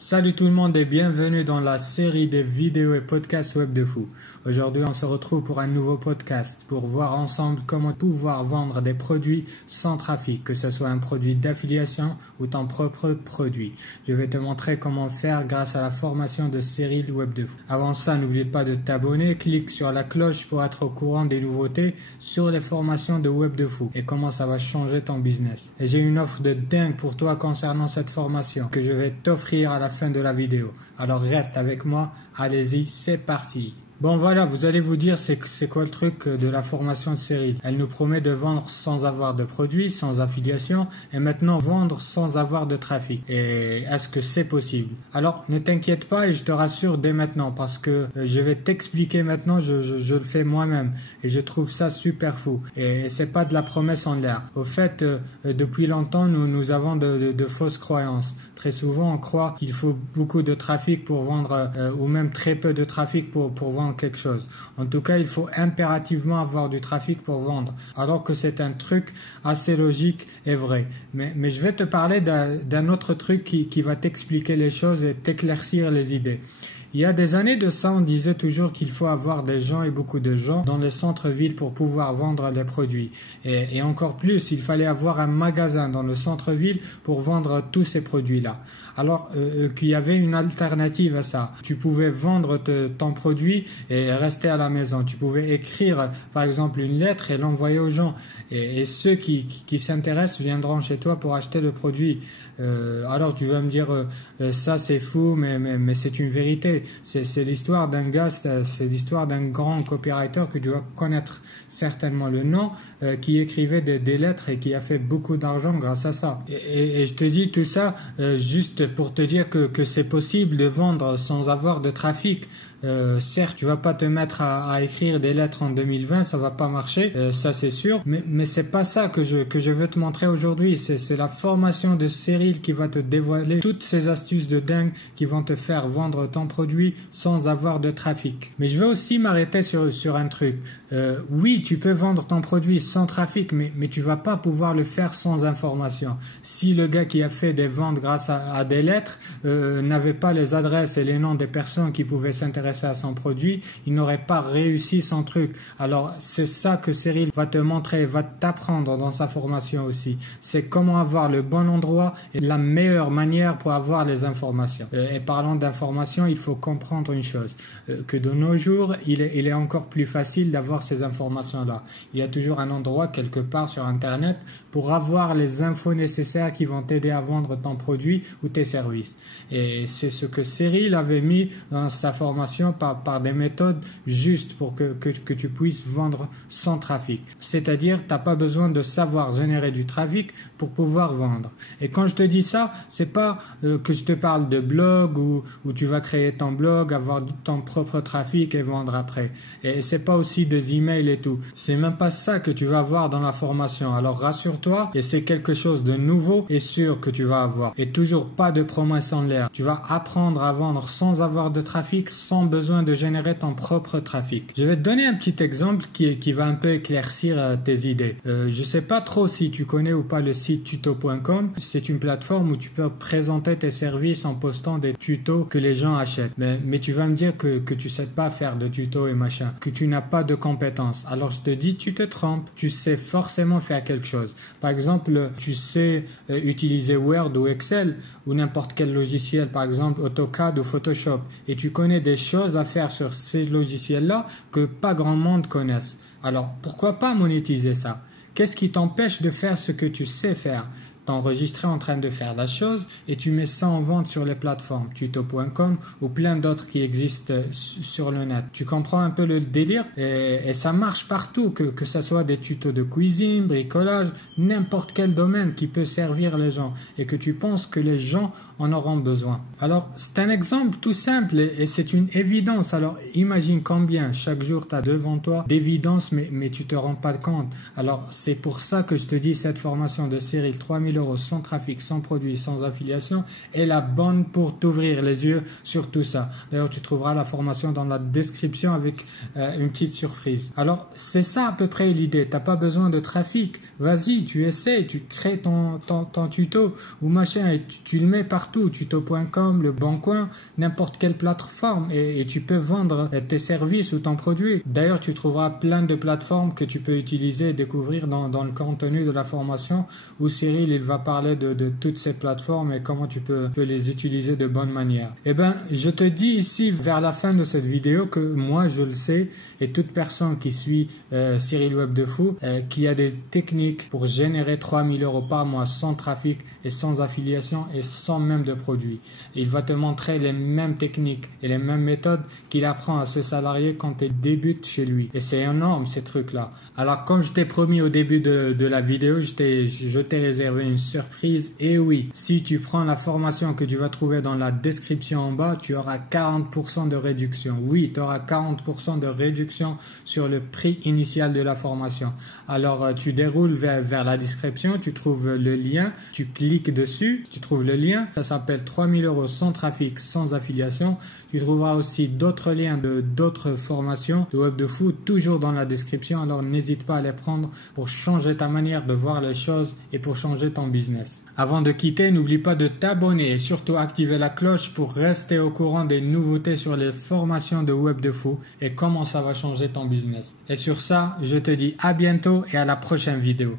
Salut tout le monde et bienvenue dans la série des vidéos et podcasts web de fou. Aujourd'hui on se retrouve pour un nouveau podcast pour voir ensemble comment pouvoir vendre des produits sans trafic, que ce soit un produit d'affiliation ou ton propre produit. Je vais te montrer comment faire grâce à la formation de Cyril Web de fou. Avant ça, n'oublie pas de t'abonner, clique sur la cloche pour être au courant des nouveautés sur les formations de Web de fou et comment ça va changer ton business. Et j'ai une offre de dingue pour toi concernant cette formation que je vais t'offrir à la fin de la vidéo. Alors reste avec moi, allez-y, c'est parti. Bon voilà, vous allez vous dire c'est quoi le truc de la formation de Cyril. Elle nous promet de vendre sans avoir de produits, sans affiliation et maintenant vendre sans avoir de trafic. Et est-ce que c'est possible? Alors ne t'inquiète pas et je te rassure dès maintenant parce que je vais t'expliquer maintenant, je le fais moi-même et je trouve ça super fou. Et c'est pas de la promesse en l'air. Au fait, depuis longtemps nous avons de fausses croyances. Très souvent on croit qu'il faut beaucoup de trafic pour vendre ou même très peu de trafic pour vendre quelque chose. En tout cas, il faut impérativement avoir du trafic pour vendre, alors que c'est un truc assez logique et vrai. Mais je vais te parler d'un autre truc qui va t'expliquer les choses et t'éclaircir les idées. Il y a des années de ça, on disait toujours qu'il faut avoir des gens et beaucoup de gens dans les centres-villes pour pouvoir vendre les produits. Et encore plus, il fallait avoir un magasin dans le centre-ville pour vendre tous ces produits-là. Alors qu'il y avait une alternative à ça. Tu pouvais vendre ton produit et rester à la maison. Tu pouvais écrire, par exemple, une lettre et l'envoyer aux gens. Et ceux qui s'intéressent viendront chez toi pour acheter le produit. Alors tu vas me dire, ça c'est fou, mais c'est une vérité. C'est l'histoire d'un gars, c'est l'histoire d'un grand copywriter que tu dois connaître certainement le nom, qui écrivait des lettres et qui a fait beaucoup d'argent grâce à ça. Et je te dis tout ça juste pour te dire que c'est possible de vendre sans avoir de trafic. Certes, tu vas pas te mettre à écrire des lettres en 2020, ça va pas marcher, ça c'est sûr, mais c'est pas ça que je veux te montrer aujourd'hui. C'est la formation de Cyril qui va te dévoiler toutes ces astuces de dingue qui vont te faire vendre ton produit sans avoir de trafic. Mais je veux aussi m'arrêter sur un truc. Oui, tu peux vendre ton produit sans trafic, mais tu vas pas pouvoir le faire sans information. Si le gars qui a fait des ventes grâce à des lettres n'avait pas les adresses et les noms des personnes qui pouvaient s'intéresser à son produit, il n'aurait pas réussi son truc. Alors c'est ça que Cyril va te montrer, va t'apprendre dans sa formation aussi. C'est comment avoir le bon endroit et la meilleure manière pour avoir les informations. Et parlant d'informations, il faut comprendre une chose, que de nos jours, il est encore plus facile d'avoir ces informations-là. Il y a toujours un endroit quelque part sur Internet pour avoir les infos nécessaires qui vont t'aider à vendre ton produit ou tes services. Et c'est ce que Cyril avait mis dans sa formation par des méthodes justes pour que tu puisses vendre sans trafic. C'est-à-dire, tu n'as pas besoin de savoir générer du trafic pour pouvoir vendre. Et quand je te dis ça, c'est pas que je te parle de blog où tu vas créer ton blog, avoir ton propre trafic et vendre après. Et c'est pas aussi des emails et tout. C'est même pas ça que tu vas avoir dans la formation. Alors rassure-toi, et c'est quelque chose de nouveau et sûr que tu vas avoir. Et toujours pas de promesses en l'air. Tu vas apprendre à vendre sans avoir de trafic, sans besoin de générer ton propre trafic. Je vais te donner un petit exemple qui va un peu éclaircir tes idées. Je sais pas trop si tu connais ou pas le site tuto.com. C'est une plateforme où tu peux présenter tes services en postant des tutos que les gens achètent. Mais tu vas me dire que tu sais pas faire de tutos et machin, que tu n'as pas de compétences. Alors je te dis, tu te trompes. Tu sais forcément faire quelque chose. Par exemple, tu sais utiliser Word ou Excel ou n'importe quel logiciel, par exemple AutoCAD ou Photoshop. Et tu connais des choses à faire sur ces logiciels-là que pas grand monde connaisse. Alors, pourquoi pas monétiser ça? Qu'est-ce qui t'empêche de faire ce que tu sais faire? T'enregistrer en train de faire la chose et tu mets ça en vente sur les plateformes tuto.com ou plein d'autres qui existent sur le net. Tu comprends un peu le délire et ça marche partout, que ça soit des tutos de cuisine, bricolage, n'importe quel domaine qui peut servir les gens et que tu penses que les gens en auront besoin. Alors c'est un exemple tout simple et c'est une évidence. Alors imagine combien chaque jour tu as devant toi d'évidence mais tu te rends pas compte. Alors c'est pour ça que je te dis cette formation de Cyril 3000 € sans trafic, sans produit, sans affiliation est la bonne pour t'ouvrir les yeux sur tout ça. D'ailleurs, tu trouveras la formation dans la description avec une petite surprise. Alors, c'est ça à peu près l'idée. T'as pas besoin de trafic. Vas-y, tu essaies, tu crées ton tuto ou machin et tu le mets partout. Tuto.com, le Bon Coin, n'importe quelle plateforme et tu peux vendre tes services ou ton produit. D'ailleurs, tu trouveras plein de plateformes que tu peux utiliser et découvrir dans le contenu de la formation où Cyril il va parler de toutes ces plateformes et comment tu peux les utiliser de bonne manière. Eh ben, je te dis ici vers la fin de cette vidéo que moi je le sais et toute personne qui suit Cyril Web de Fou qu'il y a des techniques pour générer 3000 € par mois sans trafic et sans affiliation et sans même de produits. Et il va te montrer les mêmes techniques et les mêmes méthodes qu'il apprend à ses salariés quand ils débutent chez lui. Et c'est énorme ces trucs-là. Alors comme je t'ai promis au début de la vidéo, je t'ai réservé une surprise. Et oui, si tu prends la formation que tu vas trouver dans la description en bas, tu auras 40% de réduction. Oui, tu auras 40% de réduction sur le prix initial de la formation. Alors tu déroules vers la description, tu trouves le lien, tu cliques dessus, tu trouves le lien. Ça s'appelle 3000 € sans trafic, sans affiliation. Tu trouveras aussi d'autres liens d'autres formations de Web de Fou toujours dans la description. Alors n'hésite pas à les prendre pour changer ta manière de voir les choses et pour changer ton business. Avant de quitter, n'oublie pas de t'abonner et surtout activer la cloche pour rester au courant des nouveautés sur les formations de Web de Fou et comment ça va changer ton business. Et sur ça, je te dis à bientôt et à la prochaine vidéo.